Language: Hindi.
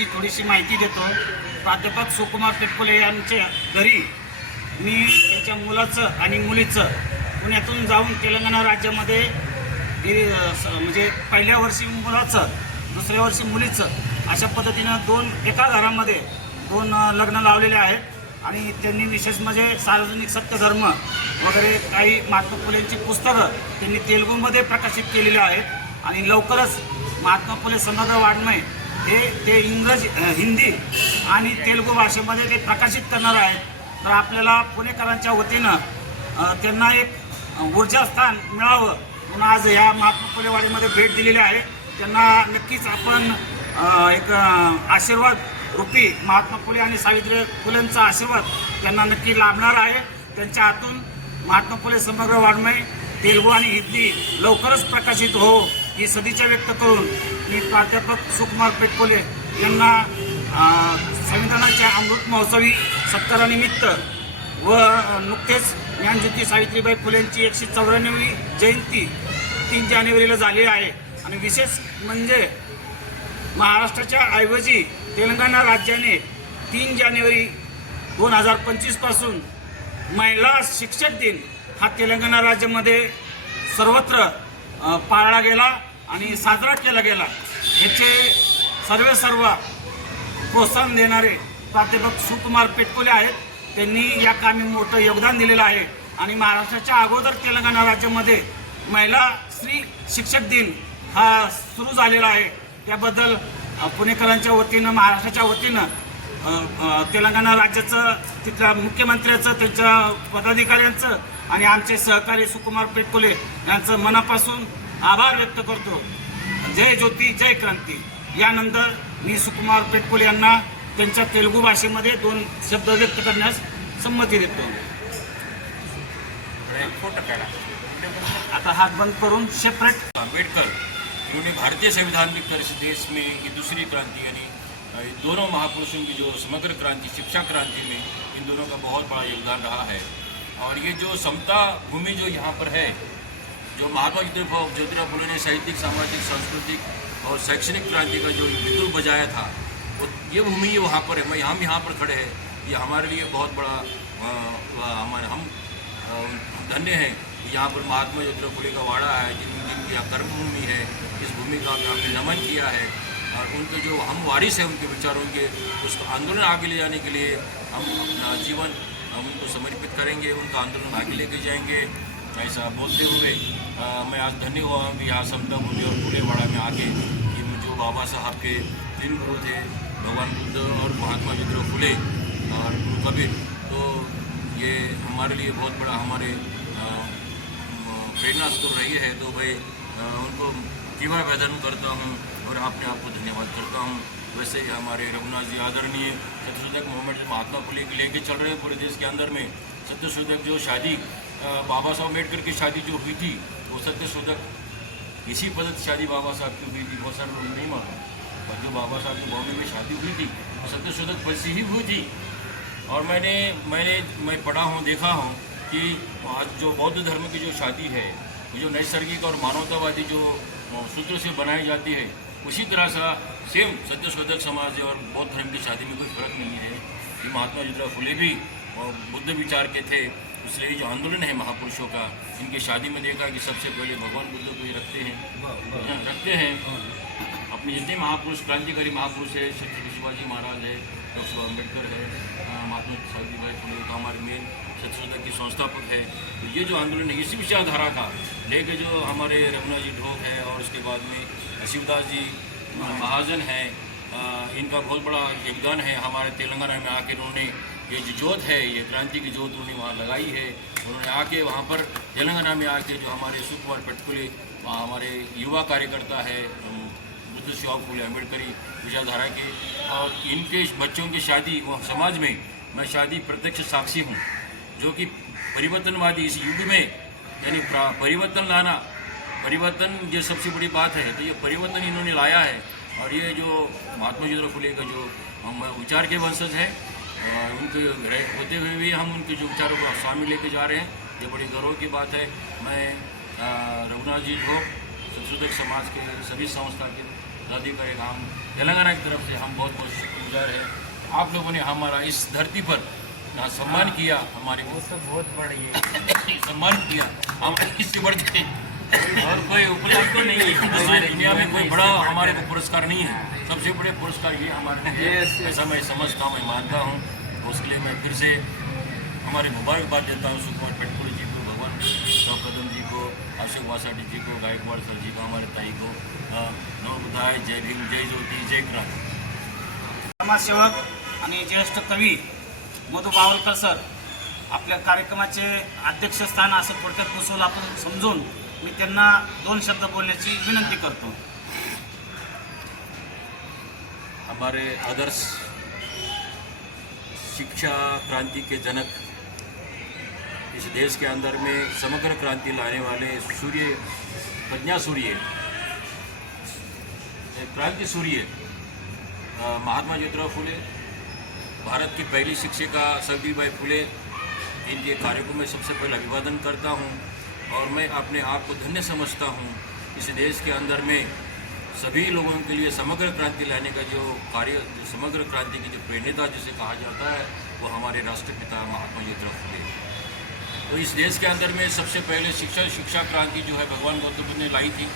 अशी थोडीशी माहिती देतो. प्राध्यापक सुकुमार पेटकुले यांच्या घरी मी त्यांच्या मुलाचं आणि मुलीचं पुण्यातून जाऊन तेलंगणा राज्यामध्ये म्हणजे पहिल्या वर्षी मुलाचं दुसऱ्या वर्षी मुलीचं अशा पद्धतीनं एका घरामध्ये दोन लग्न लावलेले आहेत आणि त्यांनी विशेष म्हणजे सार्वजनिक सत्यधर्म वगैरे काही महात्मा फुलेंची पुस्तकं त्यांनी तेलुगूमध्ये प्रकाशित केलेली आहेत आणि लवकरच महात्मा फुले समग्र वाङ्मय ते हिंदी आणि तेलुगू भाषेमध्ये ते प्रकाशित करणार आहेत. तर आपल्याला पुणेकरांच्या वतीनं त्यांना एक ऊर्जास्थान मिळावं म्हणून आज ह्या महात्मा फुले वाडीमध्ये भेट दिलेली आहे. त्यांना नक्कीच आपण एक आशीर्वाद रूपी महात्मा फुले आणि सावित्री फुलेंचा आशीर्वाद त्यांना नक्की लाभणार आहे. त्यांच्या हातून महात्मा फुले समग्र वाङ्मय तेलुगू आणि हिंदी लवकरच प्रकाशित हो ही सदिच्छा व्यक्त करून मी प्राध्यापक सुकुमार पेटकुले यांना संविधानाच्या अमृत महोत्सवी 70निमित्त व नुकतेच ज्ञानज्योती सावित्रीबाई फुलेंची 194वी जयंती 3 जानेवारीला झाली आहे आणि विशेष म्हणजे महाराष्ट्राच्या ऐवजी तेलंगणा राज्याने 3 जानेवारी 2025 पासून महिला शिक्षक दिन हा तेलंगणा राज्यामध्ये सर्वत्र पाळला गेला आणि साजरा केला गेला. याचे सर्व प्रोत्साहन देणारे प्राध्यापक सुकुमार पेटकुले आहेत. त्यांनी या कामी मोठं योगदान दिलेलं आहे आणि महाराष्ट्राच्या अगोदर तेलंगणा राज्यामध्ये महिला स्त्री शिक्षक दिन हा सुरू झालेला आहे. त्याबद्दल पुणेकरांच्या वतीनं महाराष्ट्राच्या वतीनं तेलंगणा राज्याचं तिथल्या मुख्यमंत्र्याचं त्यांच्या पदाधिकाऱ्यांचं आणि आमचे सहकारी सुकुमार पेटकुले यांचं मनापासून आभार व्यक्त करतो. जय ज्योती जय क्रांती. यानंतर मी सुकुमार पेटकुले यांना त्यांच्या तेलुगू भाषेमध्ये 2 शब्द व्यक्त करण्यास संमती देतो. आता हात बंद करून सेपरेट. अम्बेडकर इन्होंने भारतीय संविधान की तरह से देश में ये दूसरी क्रांति यानी दोनों महापुरुषों की जो समग्र क्रांति शिक्षा क्रांति में इन दोनों का बहुत बड़ा योगदान रहा है. और ये जो समता भूमि जो यहाँ पर है, जो महात्मा ज्योतिराव फुले ने साहित्यिक सामाजिक सांस्कृतिक और शैक्षणिक क्रांति का जो विद्युत बजाया था, वो ये भूमि वहाँ पर है. हम यहाँ पर खड़े हैं, ये हमारे लिए बहुत बड़ा हम धन्य हैं कि यहाँ पर महात्मा ज्योतिराव फुले का वाड़ा है, जिनकी यहाँ कर्मभूमि है. इस भूमि का हमने नमन किया है और उनके जो हम वारिस हैं उनके विचारों के उसको आंदोलन आगे ले जाने के लिए हम अपना जीवन हम उनको समर्पित करेंगे, उनका आंदोलन आगे लेके जाएंगे. ऐसा बोलते हुए मैं आज धन्य हुआ हूँ कि यहाँ समता भूमि और फुलेवाड़ा में आके कि जो बाबा साहब के 3 गुरु थे, भगवान बुद्ध और महात्मा ज्योतिराव फुले और गुरु कबीर, तो ये हमारे लिए बहुत बड़ा हमारे प्रेरणा स्रोत रही है. तो भाई उनको जीवा वैधन करता हूँ और अपने आप को धन्यवाद करता हूँ. वैसे ही हमारे रघुनाथ जी आदरणीय सत्यशोधक मूवमेंट महात्मा फुले के लेके चल रहे हैं पूरे देश के अंदर में. सत्यशोधक जो शादी बाबा साहब अम्बेडकर की शादी जो हुई थी, वो सत्यशोधक इसी पद्धति शादी बाबा साहब की हुई थी. बहुत सारे लोग नहीं मालूम, और जो बाबा साहब की बॉम्बे में शादी हुई थी वो सत्यशोधक पद से ही हुई थी. और मैं पढ़ा हूँ, देखा हूँ कि आज जो बौद्ध धर्म की जो शादी है, जो नैसर्गिक और मानवतावादी जो सूत्र से बनाई जाती है, उसी तरह सा सेम सत्यशोधक समाज और बौद्ध धर्म की शादी में कोई फर्क नहीं है. कि महात्मा ज्योतिराव फुले भी बुद्ध विचार के थे, इसलिए जो आंदोलन है महापुरुषों का, इनकी शादी में देखा कि सबसे पहले भगवान बुद्ध को ही रखते हैं. अपने जितने महापुरुष क्रांतिकारी महापुरुष है, छत्रपति शिवाजी महाराज है, डॉक्टर अम्बेडकर है, महात्मा सावित्रीबाई फुले तो हमारे मेन सत्यशोधक की संस्थापक है. तो ये जो आंदोलन है इसी विचारधारा का लेके जो हमारे रघुनाथ जी ढोक है और उसके बाद में शिवदास जी महाजन हैं, इनका बहुत बड़ा योगदान है. हमारे तेलंगाना में आके उन्होंने ये जो जोत है, ये क्रांति की जोत उन्होंने वहाँ लगाई है. उन्होंने आके वहाँ पर तेलंगाना में आके जो हमारे सुकुमार पेटकुले हमारे युवा कार्यकर्ता है, बुद्ध शिवा फुले अम्बेडकरी विचारधारा के, और इनके बच्चों की शादी वो समाज में मैं शादी प्रत्यक्ष साक्षी हूँ. जो कि परिवर्तनवादी इस युग में यानी परिवर्तन लाना, परिवर्तन ये सबसे बड़ी बात है. तो ये परिवर्तन इन्होंने लाया है. और ये जो महात्मा ज्योतिराव फुले का जो हम विचार के वंशज है, उनके होते हुए भी हम उनके जो विचारों को शामिल लेके जा रहे हैं, ये बड़ी गर्व की बात है. मैं रघुनाथ जी को सत्यशोधक समाज के सभी संस्था के शादी करेगा। हम तेलंगाना की तरफ से हम बहुत बहुत शुक्रगुजार हैं। आप लोगों ने हमारा इस धरती पर यहाँ सम्मान किया, हमारे वो तो बहुत बड़ी है। सम्मान किया। हम इससे बढ़ के और कोई उपलब्धि तो नहीं है हमारी दुनिया में, कोई बड़ा हमारे को पुरस्कार नहीं है। सबसे बड़े पुरस्कार ये हमारे लिए है, ऐसा मैं समझता हूँ, मैं मानता हूँ। उसके लिए मैं फिर से हमारी मुबारकबाद देता हूँ सुकुमार पेटकुले जी को, भगवान राव कदम जी को, अशोक वासाडी जी को, गायकवाड़ सर जी को, हमारे ताई को नमोबुद्धाय, जय भीम, जय ज्योति, जय क्रांती। समाजसेवक आणि ज्येष्ठ कवी मधु बावलकर सर आपल्या कार्यक्रमाचे अध्यक्षस्थान असं थोडक्यात बसवलं आपण समजून मी त्यांना 2 शब्द बोलण्याची विनंती करतो। हमारे आदर्श शिक्षा क्रांति के जनक, इस देश के अंदर में समग्र क्रांति लाने वाले सूर्य, प्रज्ञा सूर्य, क्रांति सूर्य महात्मा ज्योतिराव फुले, भारत की पहली शिक्षिका सावित्रीबाई फुले, इनके कार्य को मैं सबसे पहले अभिवादन करता हूं और मैं अपने आप को धन्य समझता हूं। इस देश के अंदर में सभी लोगों के लिए समग्र क्रांति लाने का जो कार्य, समग्र क्रांति की जो प्रेरणा जिसे कहा जाता है, वो हमारे राष्ट्रपिता महात्मा ज्योतिराव फुले। तो इस देश के अंदर में सबसे पहले शिक्षा क्रांति जो है भगवान गौतम बुद्ध ने लाई थी।